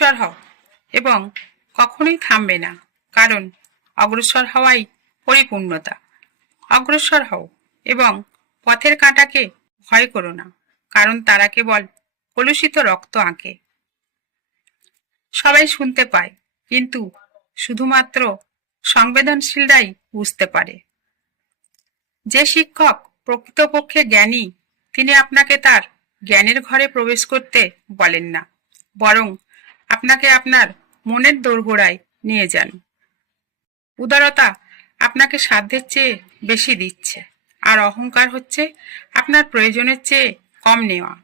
অগ্রসর হও এবং কখনোই থামবে না, কারণ অগ্রসর হওয়াই পরিপূর্ণতা। অগ্রসর হও এবং পথের কাঁটাকে ভয় করো না, কারণ তারা কেবল কলুষিত রক্ত আঁকে। সবাই শুনতে পায়, কিন্তু শুধুমাত্র সংবেদনশীলরাই বুঝতে পারে। যে শিক্ষক প্রকৃতপক্ষে জ্ঞানী, তিনি আপনাকে তার জ্ঞানের ঘরে প্রবেশ করতে বলেন না, বরং আপনাকে আপনার মনের দোরগোড়ায় নিয়ে যান। উদারতা আপনাকে সাধ্যের চেয়ে বেশি দিচ্ছে, আর অহংকার হচ্ছে আপনার প্রয়োজনের চেয়ে কম নেওয়া।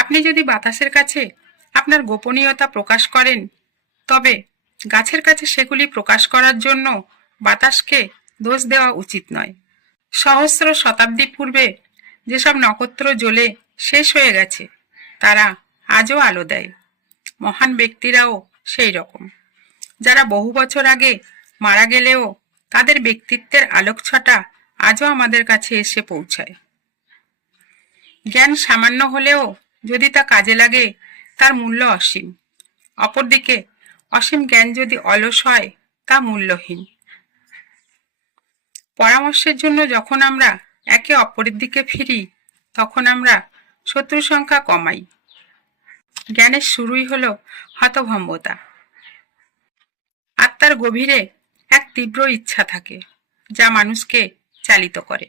আপনি যদি বাতাসের কাছে আপনার গোপনীয়তা প্রকাশ করেন, তবে গাছের কাছে সেগুলি প্রকাশ করার জন্য বাতাসকে দোষ দেওয়া উচিত নয়। সহস্র শতাব্দী পূর্বে যেসব নক্ষত্র জ্বলে শেষ হয়ে গেছে, তারা আজও আলো দেয়। মহান ব্যক্তিরাও সেই রকম, যারা বহু বছর আগে মারা গেলেও তাদের ব্যক্তিত্বের আলোকছটা আজও আমাদের কাছে এসে পৌঁছায়। জ্ঞান সামান্য হলেও যদি তা কাজে লাগে, তার মূল্য অসীম। অপরদিকে অসীম জ্ঞান যদি অলস হয়, তা মূল্যহীন। পরামর্শের জন্য যখন আমরা একে অপরের দিকে ফিরি, তখন আমরা শত্রু সংখ্যা কমাই। জ্ঞানের শুরুই হলো হতভম্বতা। আত্মার গভীরে এক তীব্র ইচ্ছা থাকে, যা মানুষকে চালিত করে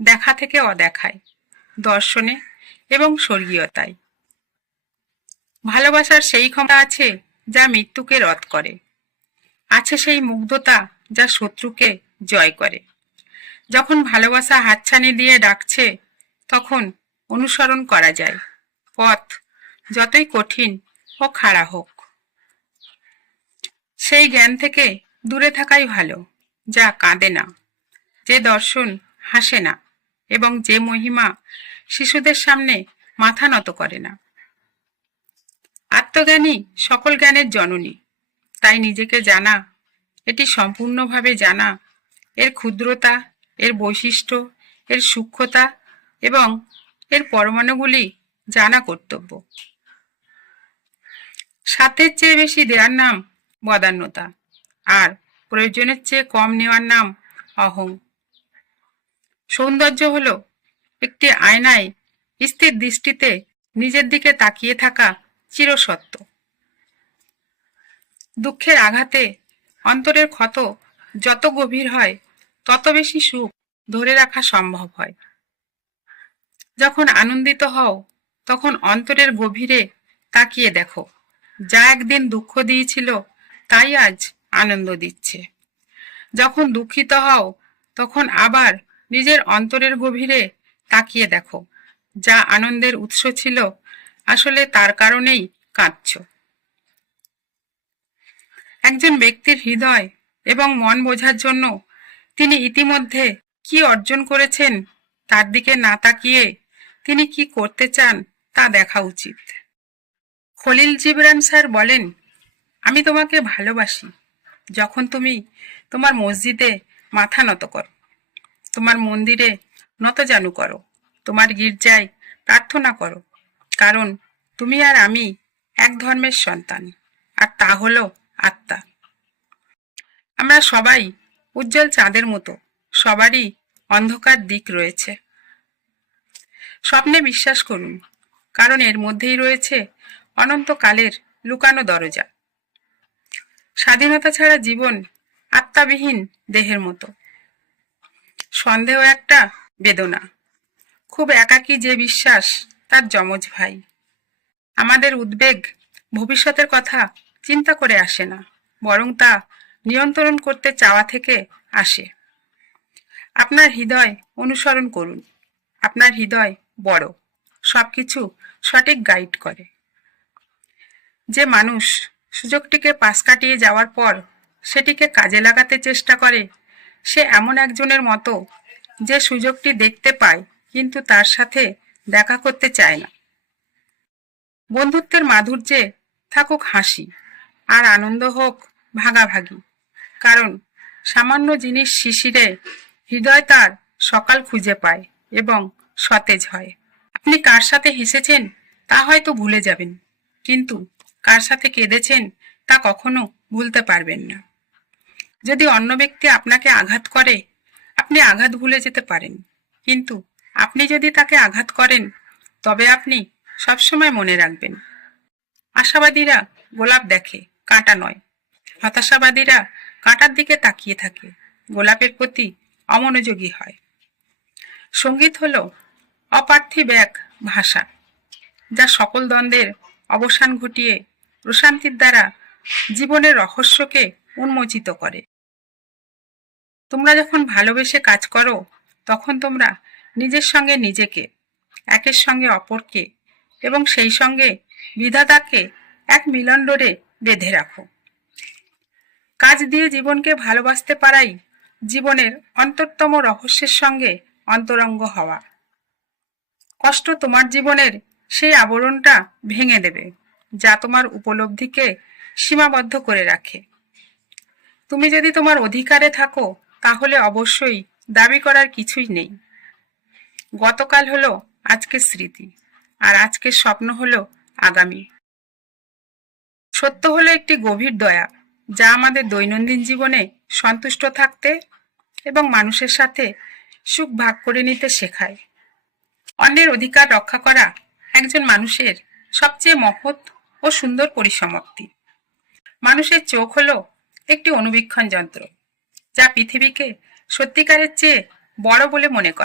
দেখা থেকে অদেখায়, দর্শনে এবং স্বর্গীয়তায়। ভালোবাসার সেই ক্ষমতা আছে যা মৃত্যুকে রদ করে, আছে সেই মুগ্ধতা যা শত্রুকে জয় করে। যখন ভালোবাসা হাতছানি দিয়ে ডাকছে, তখন অনুসরণ করা যায়, পথ যতই কঠিন ও খাড়া হোক। সেই জ্ঞান থেকে দূরে থাকাই ভালো, যা কাঁদে না, যে দর্শন হাসে না, এবং যে মহিমা শিশুদের সামনে মাথা নত করে না। আত্মজ্ঞানী সকল জ্ঞানের জননী, তাই নিজেকে জানা, এটি সম্পূর্ণভাবে জানা, এর ক্ষুদ্রতা, এর বৈশিষ্ট্য, এর সূক্ষ্মতা এবং এর পরমাণুগুলি জানা কর্তব্য। সাথের চেয়ে বেশি দেওয়ার নাম বদান্যতা, আর প্রয়োজনের চেয়ে কম নেওয়ার নাম অহং। সৌন্দর্য হলো একটি আয়নায় স্থির দৃষ্টিতে নিজের দিকে তাকিয়ে থাকা চিরসত্য। দুঃখের আঘাতে অন্তরের ক্ষত যত গভীর হয়, তত বেশি সুখ ধরে রাখা সম্ভব হয়। যখন আনন্দিত হও, তখন অন্তরের গভীরে তাকিয়ে দেখো, যা একদিন দুঃখ দিয়েছিল তাই আজ আনন্দ দিচ্ছে। যখন দুঃখিত হও, তখন আবার নিজের অন্তরের গভীরে তাকিয়ে দেখো, যা আনন্দের উৎস ছিল আসলে তার কারণেই কাঁদছ। একজন ব্যক্তির হৃদয় এবং মন বোঝার জন্য তিনি ইতিমধ্যে কি অর্জন করেছেন তার দিকে না তাকিয়ে তিনি কি করতে চান তা দেখা উচিত। খলিল জিবরান স্যার বলেন, আমি তোমাকে ভালোবাসি যখন তুমি তোমার মসজিদে মাথা নত করো, তোমার মন্দিরে নতজানু করো, তোমার গির্জায় প্রার্থনা করো, কারণ তুমি আর আমি এক ধর্মের সন্তান, আর তা হলো আত্মা। আমরা সবাই উজ্জ্বল চাঁদের মতো, সবারই অন্ধকার দিক রয়েছে। স্বপ্নে বিশ্বাস করুন, কারণ এর মধ্যেই রয়েছে অনন্তকালের লুকানো দরজা। স্বাধীনতা ছাড়া জীবন আত্মাবিহীন দেহের মতো। সন্দেহ একটা বেদনা, খুব একাকী যে বিশ্বাস তার যমজ ভাই। আমাদের উদ্বেগ ভবিষ্যতের কথা চিন্তা করে আসে না, বরং তা নিয়ন্ত্রণ করতে চাওয়া থেকে আসে। আপনার হৃদয় অনুসরণ করুন, আপনার হৃদয় বড়, সবকিছু সঠিক গাইড করে। যে মানুষ সুযোগটিকে পাশ কাটিয়ে যাওয়ার পর সেটিকে কাজে লাগাতে চেষ্টা করে, সে এমন একজনের মতো যে সুযোগটি দেখতে পায় কিন্তু তার সাথে দেখা করতে চায় না। বন্ধুত্বের মাধুর্যে থাকুক হাসি, আর আনন্দ হোক ভাগাভাগি, কারণ সামান্য জিনিস শিশিরে হৃদয় তার সকাল খুঁজে পায় এবং সতেজ হয়। আপনি কার সাথে হেসেছেন তা হয়তো ভুলে যাবেন, কিন্তু কার সাথে কেঁদেছেন তা কখনো ভুলতে পারবেন না। যদি অন্য ব্যক্তি আপনাকে আঘাত করে, আপনি আঘাত ভুলে যেতে পারেন, কিন্তু আপনি যদি তাকে আঘাত করেন, তবে আপনি সবসময় মনে রাখবেন। আশাবাদীরা গোলাপ দেখে, কাঁটা নয়। হতাশাবাদীরা কাঁটার দিকে তাকিয়ে থাকে, গোলাপের প্রতি অমনোযোগী হয়। সঙ্গীত হলো অপার্থিব এক ভাষা, যা সকল দ্বন্দ্বের অবসান ঘটিয়ে প্রশান্তির দ্বারা জীবনের রহস্যকে উন্মোচিত করে। তোমরা যখন ভালোবেসে কাজ করো, তখন তোমরা নিজের সঙ্গে নিজেকে, একের সঙ্গে অপরকে এবং সেই সঙ্গে বিধাতাকে এক মিলন ডোরে বেঁধে রাখো। কাজ দিয়ে জীবনকে ভালোবাসতে পারাই জীবনের অন্তরতম রহস্যের সঙ্গে অন্তরঙ্গ হওয়া। কষ্ট তোমার জীবনের সেই আবরণটা ভেঙে দেবে, যা তোমার উপলব্ধিকে সীমাবদ্ধ করে রাখে। তুমি যদি তোমার অধিকারে থাকো, তাহলে অবশ্যই দাবি করার কিছুই নেই। গতকাল হলো আজকের স্মৃতি, আর আজকের স্বপ্ন হলো আগামী। সত্য হলো একটি গভীর দয়া, যা আমাদের দৈনন্দিন জীবনে সন্তুষ্ট থাকতে এবং মানুষের সাথে সুখ ভাগ করে নিতে শেখায়। অন্যের অধিকার রক্ষা করা একজন মানুষের সবচেয়ে মহৎ ও সুন্দর পরিসমাপ্তি। মানুষের চোখ হলো একটি অনুবীক্ষণ যন্ত্র, যা পৃথিবীকে সত্যিকারের চেয়ে বড় বলে মনে করে।